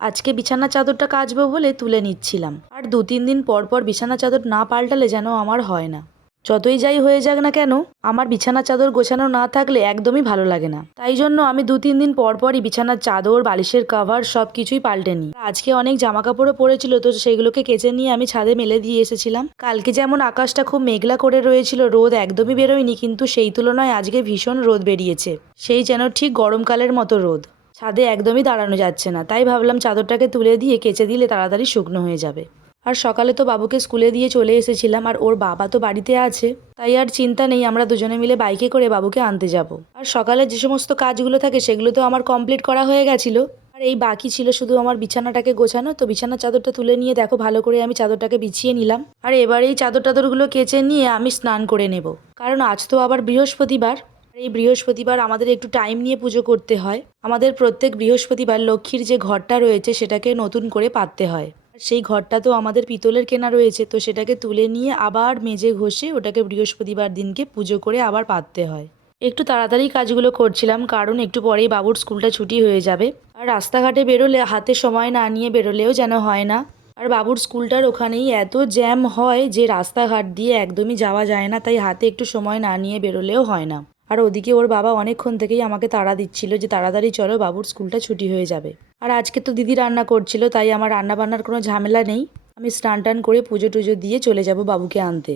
আজকে বিছানা চাদরটা কাচবো বলে তুলে নিচ্ছিলাম, আর 2-3 দিন পর পর বিছানা চাদর না পাল্টালে যেন আমার হয় না। যতই যাই হয়ে যাক না কেন, আমার বিছানা চাদর গোছানো না থাকলে একদমই ভালো লাগে না। তাই জন্য আমি 2-3 দিন পর পরই বিছানার চাদর, বালিশের কভার সব কিছুই পাল্টে নিই। আজকে অনেক জামা কাপড়ও পড়েছিল, তো সেগুলোকে কেচে নিয়ে আমি ছাদে মেলে দিয়ে এসেছিলাম। কালকে যেমন আকাশটা খুব মেঘলা করে রয়েছিল, রোদ একদমই বেরোয়নি, কিন্তু সেই তুলনায় আজকে ভীষণ রোদ বেরিয়েছে। সেই যেন ঠিক গরমকালের মতো রোদ। ছাদে একদমই দাঁড়ানো যাচ্ছে না, তাই ভাবলাম চাদরটাকে তুলে দিয়ে কেচে দিলে তাড়াতাড়ি শুকনো হয়ে যাবে। আর সকালে তো বাবুকে স্কুলে দিয়ে চলে এসেছিলাম, আর ওর বাবা তো বাড়িতে আছে, তাই আর চিন্তা নেই, আমরা দুজনে মিলে বাইকে করে বাবুকে আনতে যাব। আর সকালে যে সমস্ত কাজগুলো থাকে সেগুলো তো আমার কমপ্লিট করা হয়ে গেছিল, আর এই বাকি ছিল শুধু আমার বিছানাটাকে গোছানো। তো বিছানার চাদরটা তুলে নিয়ে দেখো ভালো করে আমি চাদরটাকে বিছিয়ে নিলাম, আর এবার এই চাদর টাদরগুলো কেচে নিয়ে আমি স্নান করে নেব, কারণ আজ তো আবার বৃহস্পতিবার। এই বৃহস্পতিবার আমাদের একটু টাইম নিয়ে পুজো করতে হয়। আমাদের প্রত্যেক বৃহস্পতিবার লক্ষ্মীর যে ঘরটা রয়েছে সেটাকে নতুন করে পাততে হয়। সেই ঘরটা তো আমাদের পিতলের কেনা রয়েছে, তো সেটাকে তুলে নিয়ে আবার মেজে ঘষে ওটাকে বৃহস্পতিবার দিনকে পুজো করে আবার পাততে হয়। একটু তাড়াতাড়ি কাজগুলো করছিলাম, কারণ একটু পরেই বাবুর স্কুলটা ছুটি হয়ে যাবে। আর রাস্তাঘাটে বেরোলে হাতে সময় না নিয়ে বেরোলেও যেন হয় না। আর বাবুর স্কুলটার ওখানেই এত জ্যাম হয় যে রাস্তাঘাট দিয়ে একদমই যাওয়া যায় না, তাই হাতে একটু সময় না নিয়ে বেরোলেও হয় না। আর ওদিকে ওর বাবা অনেকক্ষণ থেকেই আমাকে তাড়া দিচ্ছিল যে তাড়াতাড়ি চলো, বাবুর স্কুলটা ছুটি হয়ে যাবে। আর আজকে তো দিদি রান্না করছিল, তাই আমার রান্না বান্নার কোনো ঝামেলা নেই। আমি স্নান টান করে পুজো টুজো দিয়ে চলে যাব বাবুকে আনতে।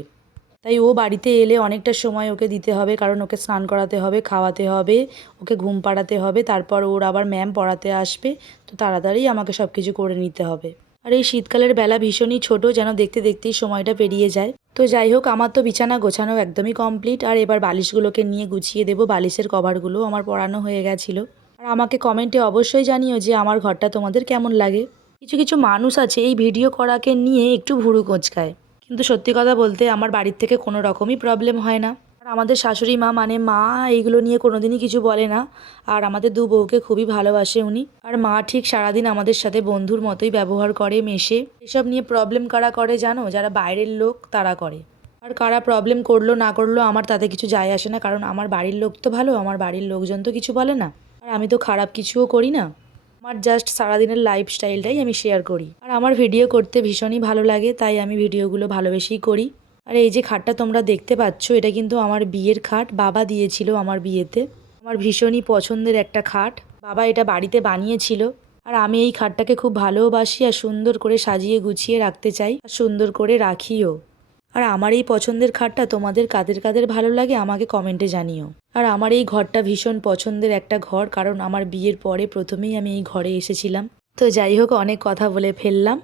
তাই ও বাড়িতে এলে অনেকটা সময় ওকে দিতে হবে, কারণ ওকে স্নান করাতে হবে, খাওয়াতে হবে, ওকে ঘুম পাড়াতে হবে, তারপর ওর আবার ম্যাম পড়াতে আসবে। তো তাড়াতাড়ি আমাকে সব কিছু করে নিতে হবে। আর এই শীতকালের বেলা ভীষণই ছোট, যেন দেখতে দেখতেই সময়টা পেরিয়ে যায়। তো যাই হোক, আমার তো বিছানা গোছানো একদমই কমপ্লিট, আর এবার বালিশগুলোকে নিয়ে গুছিয়ে দেবো। বালিশের কভারগুলো আমার পরানো হয়ে গেছিলো। আর আমাকে কমেন্টে অবশ্যই জানিও যে আমার ঘরটা তোমাদের কেমন লাগে। কিছু কিছু মানুষ আছে এই ভিডিও করাকে নিয়ে একটু ভুরু কোঁচকায়, কিন্তু সত্যি কথা বলতে আমার বাড়ির থেকে কোনো রকমই প্রবলেম হয় না। আর আমাদের শাশুড়ি মা মানে মা এইগুলো নিয়ে কোনোদিনই কিছু বলে না, আর আমাদের দু বউকে খুবই ভালোবাসে উনি। আর মা ঠিক সারাদিন আমাদের সাথে বন্ধুর মতোই ব্যবহার করে, মেশে। এসব নিয়ে প্রবলেম কারা করে জানো? যারা বাইরের লোক তারা করে। আর কারা প্রবলেম করলো না করলো আমার তাতে কিছু যায় আসে না, কারণ আমার বাড়ির লোক তো ভালো, আমার বাড়ির লোকজন তো কিছু বলে না, আর আমি তো খারাপ কিছুও করি না। আমার জাস্ট সারাদিনের লাইফস্টাইলটাই আমি শেয়ার করি। আর আমার ভিডিও করতে ভীষণই ভালো লাগে, তাই আমি ভিডিওগুলো ভালোবেসেই করি। আর এই যে খাটটা তোমরা দেখতে পাচ্ছ, এটা কিন্তু আমার বিয়ের খাট, বাবা দিয়েছিল আমার বিয়েতে। আমার ভীষণই পছন্দের একটা খাট, বাবা এটা বাড়িতে বানিয়েছিল। আর আমি এই খাটটাকে খুব ভালোবাসি, আর সুন্দর করে সাজিয়ে গুছিয়ে রাখতে চাই, আর সুন্দর করে রাখিও। আর আমার এই পছন্দের খাটটা তোমাদের কাদের কাদের ভালো লাগে আমাকে কমেন্টে জানিও। আর আমার এই ঘরটা ভীষণ পছন্দের একটা ঘর, কারণ আমার বিয়ের পরে প্রথমেই আমি এই ঘরে এসেছিলাম। তো যাই হোক, অনেক কথা বলে ফেললাম,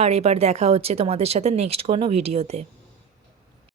আর এবার দেখা হচ্ছে তোমাদের সাথে নেক্সট কোনো ভিডিওতে।